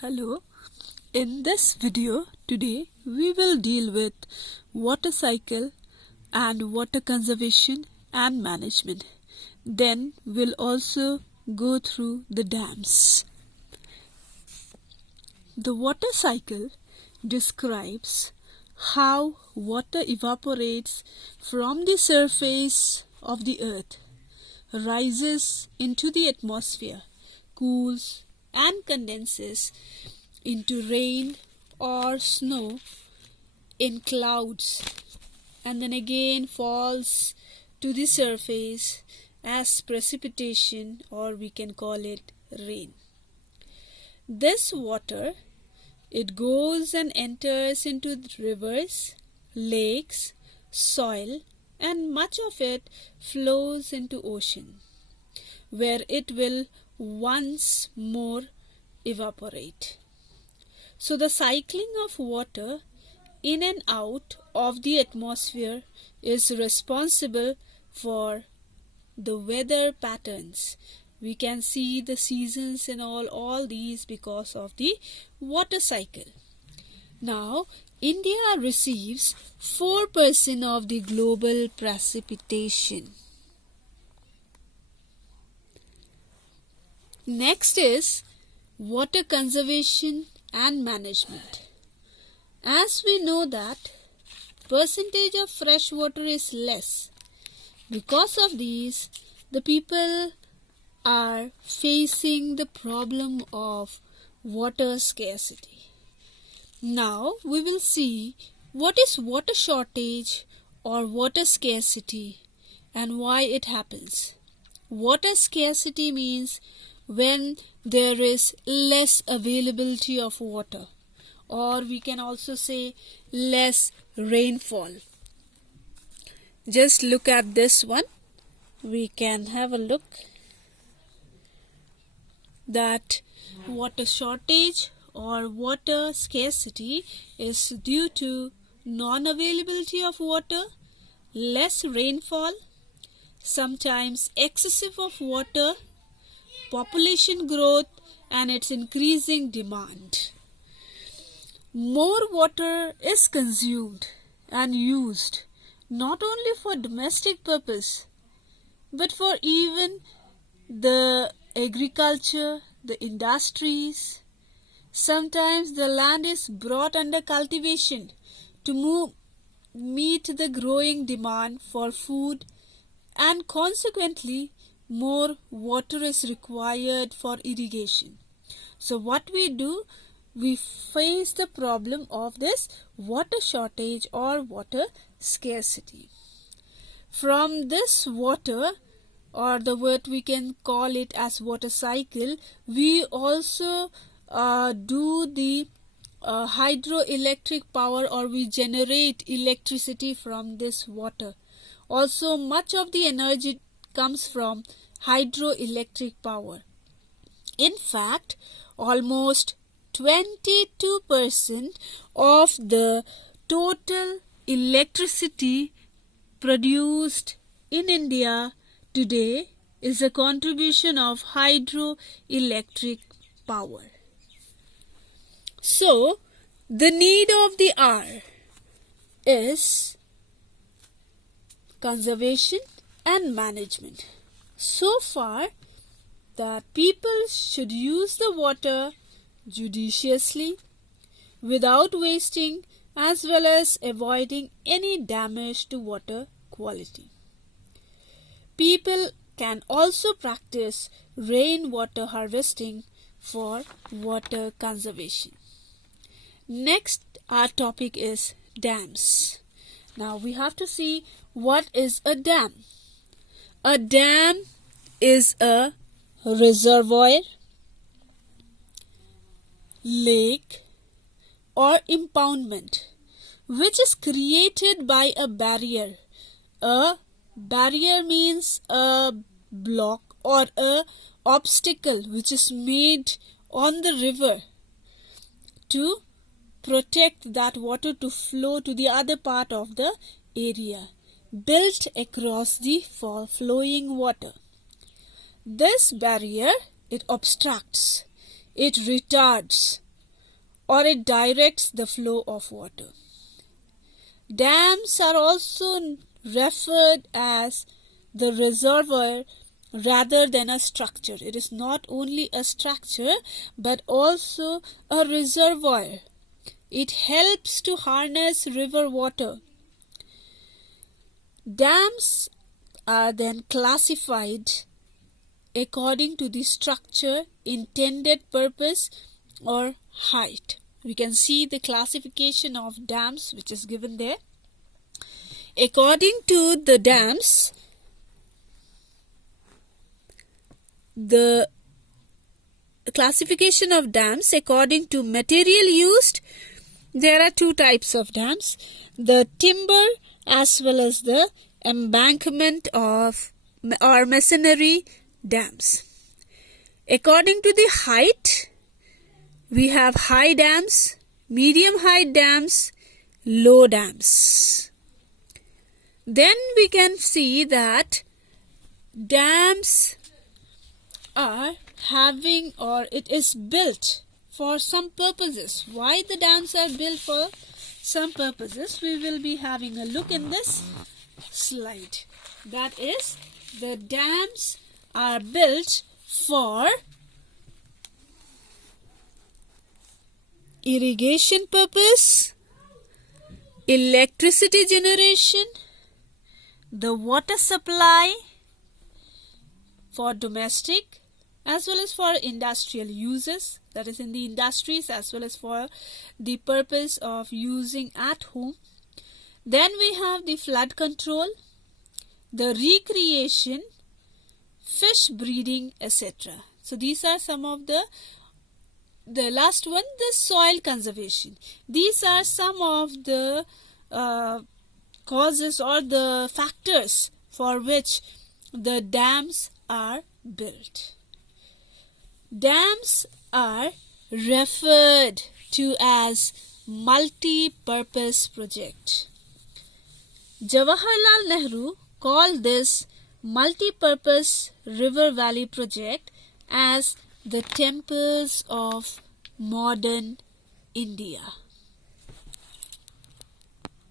Hello, in this video today we will deal with water cycle and water conservation and management. Then we'll also go through the dams. The water cycle describes how water evaporates from the surface of the earth, rises into the atmosphere, cools and condenses into rain or snow in clouds, and then again falls to the surface as precipitation, or we can call it rain. This water, it goes and enters into rivers, lakes, soil, and much of it flows into ocean, where it will once more evaporate. So the cycling of water in and out of the atmosphere is responsible for the weather patterns. We can see the seasons and all these because of the water cycle. Now, India receives 4% of the global precipitation. Next is water conservation and management. As we know that percentage of fresh water is less. Because of these, the people are facing the problem of water scarcity. Now we will see what is water shortage or water scarcity and why it happens. Water scarcity means when there is less availability of water, or we can also say less rainfall. Just look at this one. We can have a look that water shortage or water scarcity is due to non-availability of water, less rainfall, sometimes excessive of water, population growth, and its increasing demand. More water is consumed and used not only for domestic purpose but for even the agriculture, the industries. Sometimes the land is brought under cultivation to meet the growing demand for food, and consequently more water is required for irrigation. So what we do, we face the problem of this water shortage or water scarcity. From this water, or the word we can call it as water cycle, we also do the hydroelectric power, or we generate electricity from this water. Also much of the energy comes from hydroelectric power. In fact, almost 22% of the total electricity produced in India today is a contribution of hydroelectric power. So, the need of the hour is conservation and management. So far, that people should use the water judiciously, without wasting, as well as avoiding any damage to water quality. People can also practice rainwater harvesting for water conservation. Next, our topic is dams. Now we have to see what is a dam. A dam is a reservoir, lake, or impoundment which is created by a barrier. A barrier means a block or a obstacle which is made on the river to protect that water to flow to the other part of the area, built across the flowing water. This barrier, it obstructs, it retards or it directs the flow of water. Dams are also referred as the reservoir rather than a structure. It is not only a structure but also a reservoir. It helps to harness river water. Dams are then classified according to the structure, intended purpose, or height. We can see the classification of dams which is given there. According to the dams, the classification of dams according to material used, there are two types of dams: the timber as well as the embankment of or masonry dams. According to the height, we have high dams, medium height dams, low dams. Then we can see that dams are having, or it is built for some purposes. Why the dams are built for some purposes, we will be having a look in this slide. That is, the dams are built for irrigation purpose, electricity generation, the water supply for domestic as well as for industrial uses, that is in the industries, as well as for the purpose of using at home. Then we have the flood control, the recreation, fish breeding, etc. So these are some of the last one, the soil conservation. These are some of the causes or the factors for which the dams are built. Dams are referred to as multi-purpose project. Jawaharlal Nehru called this multi-purpose river valley project as the temples of modern India.